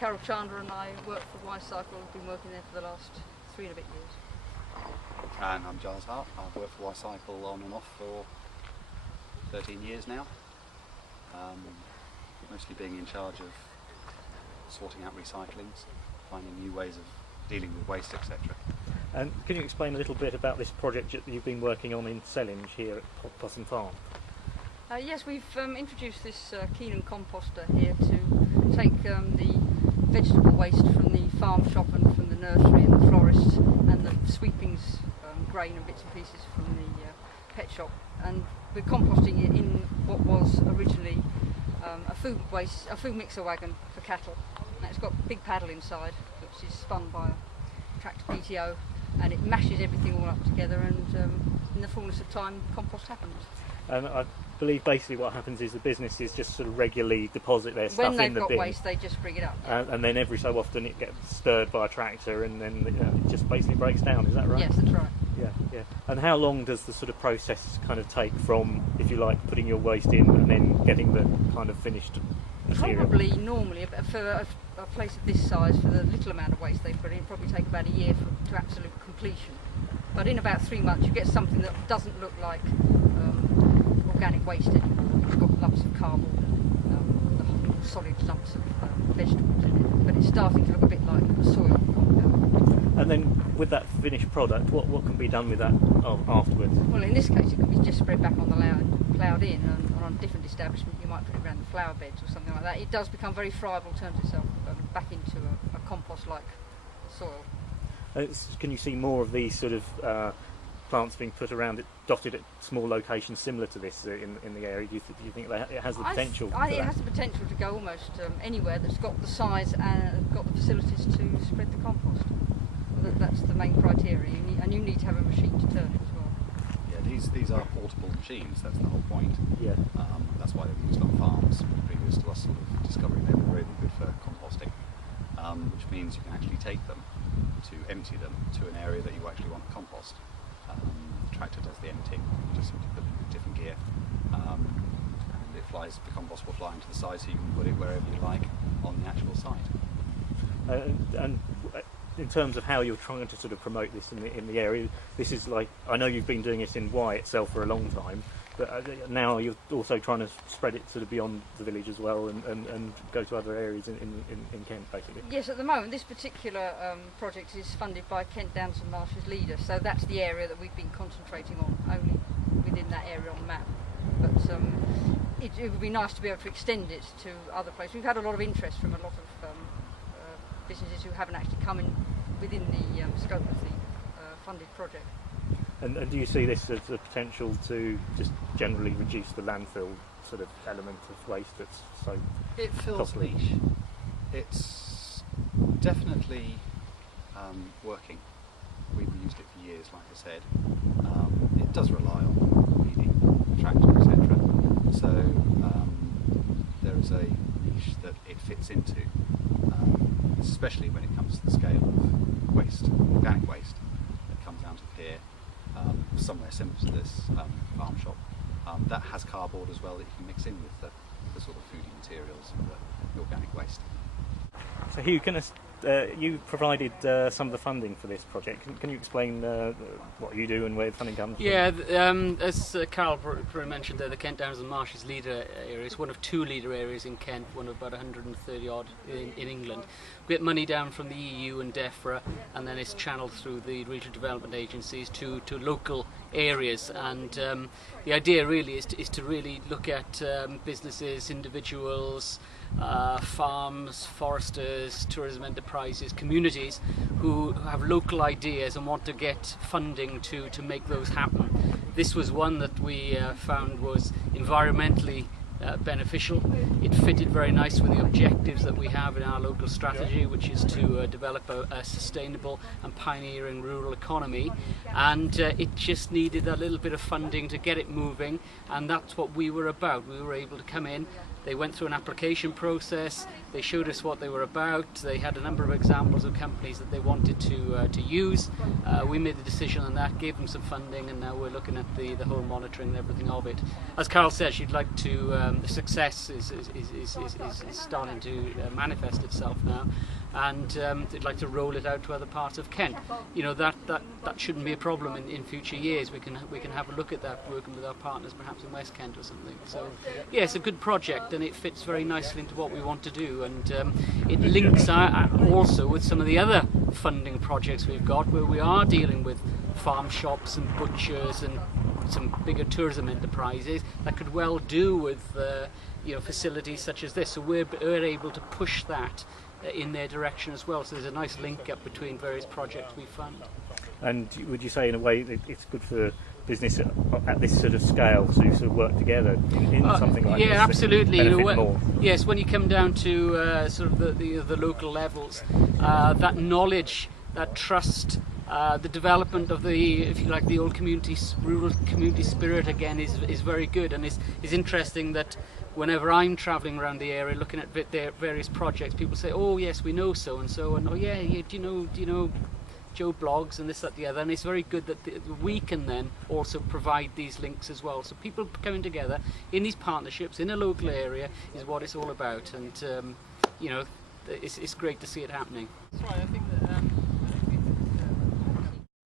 Chandler and I work for WyeCycle. We've been working there for the last 3 and a bit years. And I'm Giles Hart. I've worked for WyeCycle on and off for 13 years now, mostly being in charge of sorting out recyclings, finding new ways of dealing with waste, etc. And can you explain a little bit about this project that you've been working on in Sellindge here at Potten Farm? Yes, we've introduced this Keenan composter here to take the vegetable waste from the farm shop and from the nursery and the florist and the sweepings, grain and bits and pieces from the pet shop, and we're composting it in what was originally a food mixer wagon for cattle. And it's got a big paddle inside, which is spun by a tractor PTO, and it mashes everything all up together, and in the fullness of time compost happens. And I believe basically what happens is the businesses just sort of regularly deposit their stuff in the bin. When they've got waste, they just bring it up. And then every so often it gets stirred by a tractor, and then it just basically breaks down, is that right? Yes, that's right. Yeah. And how long does the sort of process kind of take from, if you like, putting your waste in and then getting the kind of finished material? Probably normally, for a place of this size, for the little amount of waste they put in, it'd probably take about a year to absolute completion. But in about 3 months you get something that doesn't look like organic waste anymore. It's got lumps of cardboard and solid lumps of vegetables in it, but it's starting to look a bit like a soil compound. And then with that finished product, what can be done with that afterwards? Well, in this case it could be just spread back on the land, ploughed in, and on a different establishment you might put it around the flower beds or something like that. It does become very friable, turns itself back into a compost-like soil. Can you see more of these sort of plants being put around it, dotted at small locations similar to this in the area? Do you think that it has the potential? It has the potential to go almost anywhere that's got the size and got the facilities to spread the compost. That's the main criteria, and you need to have a machine to turn it as well. Yeah, these are portable machines, that's the whole point. Yeah. That's why they're used on farms, previous to us sort of discovering they were really good for composting, which means you can actually take them to empty them to an area that you actually want to compost. The tractor does the emptying, you just simply put it in different gear, and the compost will fly into the side, so you can put it wherever you like on the actual site. And in terms of how you're trying to sort of promote this in the area, this is like, I know you've been doing it in Wye itself for a long time, but now you're also trying to spread it sort of beyond the village as well, and go to other areas in Kent, basically. Yes, at the moment this particular project is funded by Kent Downs and Marshes Leader, so that's the area that we've been concentrating on, only within that area on the map. But it would be nice to be able to extend it to other places. We've had a lot of interest from a lot of businesses who haven't actually come in within the scope of the funded project. And do you see this as a potential to just generally reduce the landfill sort of element of waste that's so It fills costly? niche. It's definitely working. We've used it for years, like I said. It does rely on weeding, tractor, etc. So there is a niche that it fits into, especially when it comes to the scale of waste, organic waste that comes out of here, somewhere similar to this farm shop. That has cardboard as well that you can mix in with the sort of foodie materials and the organic waste. So Hugh, you provided some of the funding for this project. Can you explain what you do and where the funding comes from? Yeah, as Carl mentioned there, the Kent Downs and Marshes leader area is one of 2 leader areas in Kent, one of about 130 odd in England. We get money down from the EU and DEFRA, and then it's channeled through the regional development agencies to local areas. And the idea really is to really look at businesses, individuals, farms, foresters, tourism enterprises, communities who have local ideas and want to get funding to make those happen. This was one that we found was environmentally beneficial. It fitted very nice with the objectives that we have in our local strategy, which is to develop a sustainable and pioneering rural economy, and it just needed a little bit of funding to get it moving, and that's what we were about. We were able to come in They went through an application process, they showed us what they were about, they had a number of examples of companies that they wanted to use. We made the decision on that, gave them some funding, and now we're looking at the whole monitoring and everything of it. As Carol says, she'd like to, the success is starting to manifest itself now, and they'd like to roll it out to other parts of Kent. You know, that shouldn't be a problem in future years. We can have a look at that, working with our partners perhaps in West Kent or something. So yeah, it's a good project and it fits very nicely into what we want to do, and it links also with some of the other funding projects we've got, where we are dealing with farm shops and butchers and some bigger tourism enterprises that could well do with you know, facilities such as this. So we're able to push that in their direction as well. So there's a nice link up between various projects we fund. And would you say, in a way, that it's good for business at this sort of scale to sort of work together in something like this? Yeah, absolutely. Benefit more? Yes, when you come down to sort of the local levels, that knowledge, that trust, the development of the, if you like, the old rural community spirit again is very good, and it's interesting that whenever I'm travelling around the area looking at their various projects, people say, "Oh yes, we know so and so," and "Oh yeah, do you know Joe Blogs," and this, that, the other. And it's very good that we can then also provide these links as well. So people coming together in these partnerships in a local area is what it's all about, and you know, it's great to see it happening. That's right. I think that